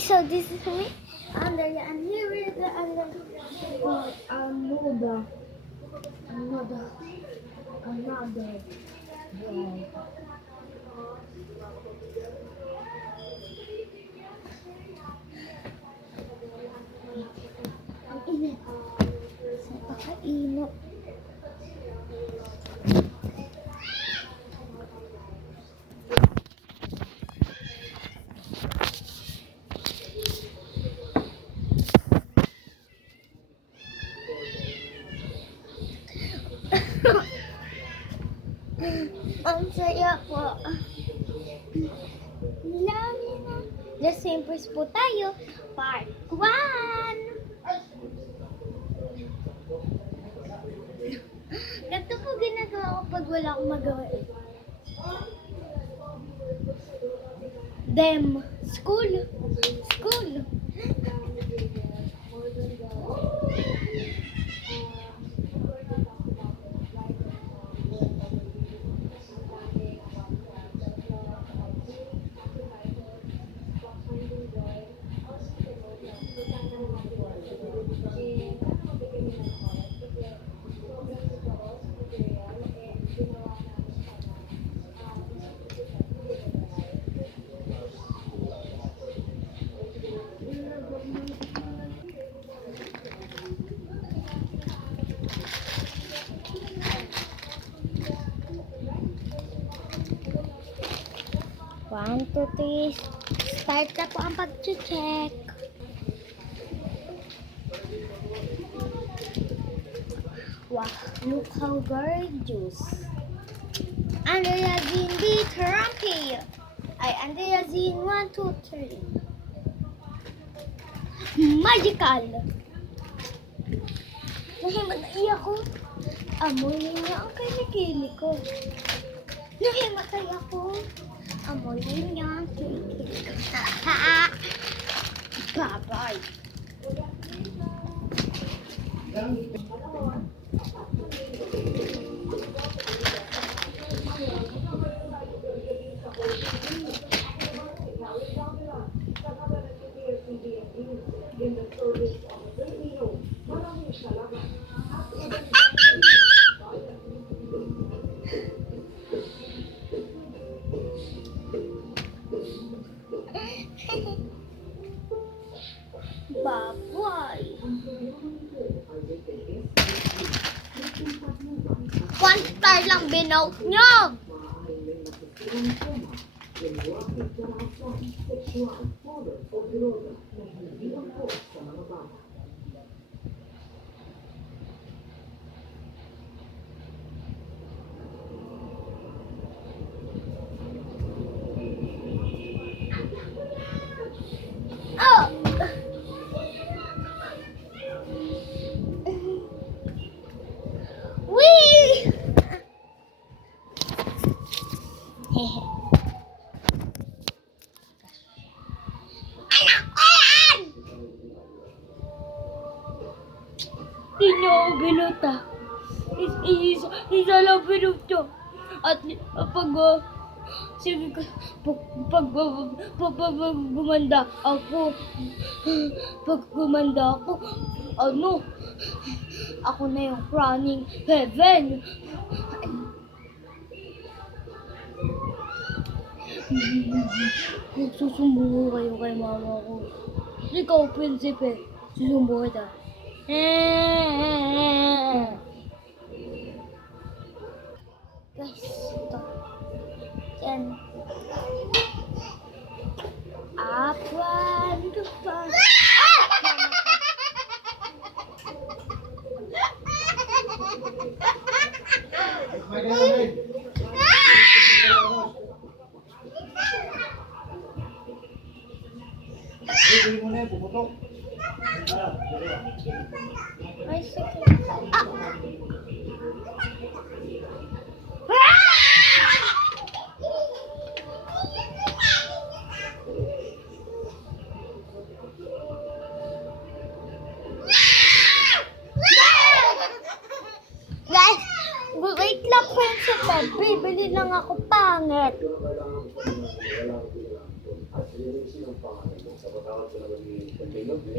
so this is me. Andrea, and here is the another. Wow. Ang init. Napakainit. Ang saya po. Lami na. The Simpers po tayo. Part 1. Ganito po ginagawa ko pag wala akong magawa eh. Them. School. One, two, three. Start na po ang pag-check. Wow, look how gorgeous. Andrea Jean B. Trumpy. Andrea Jean 1, 2, 3. Magical. Nahimatay ako. Amoy niya ang kilikili ko. Nahimatay ako. Amoy niya ang kilikili ko. Bye-bye. Bye-bye. One star lang binote nyo. Oh! Wee! Anak ko yan! Hindi niyo ako binuta. Isa lang binuta. At pag sige ko, pag gumanda ako, ano, ako na yung crowning heaven. Susumbong kayo kay mama ko. Ikaw, prinsipe, susumbong kita. Guys, ito. Yan. Apan ka pa. Ay, sige. Guys, wait lang po sa bibili lang ako pangit.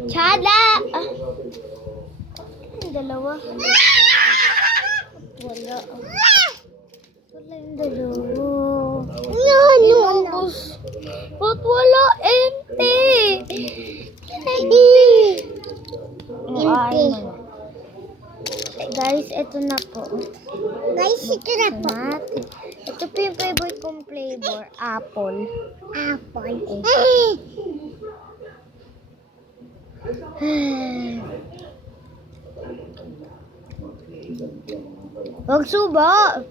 Tsada! Ah. Yung dalawa. Wala. Wala yung dalawa. Inubos. Ba't wala? Empty. Empty. Guys, ito na po. Guys, ito na po. Ito po yung favorite kong flavor. Apple. Apple. Huwag suba.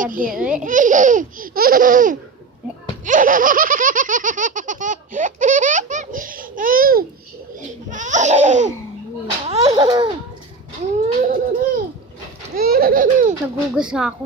Kadiri. Nagugas nga ako.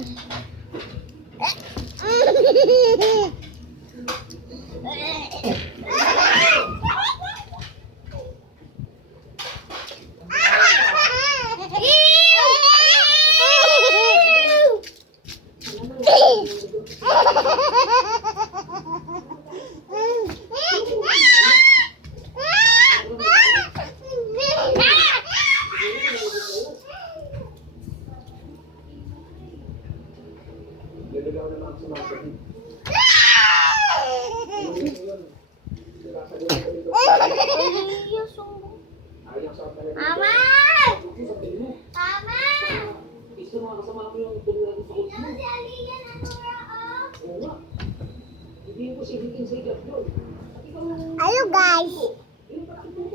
Mama! Mama! Hello guys!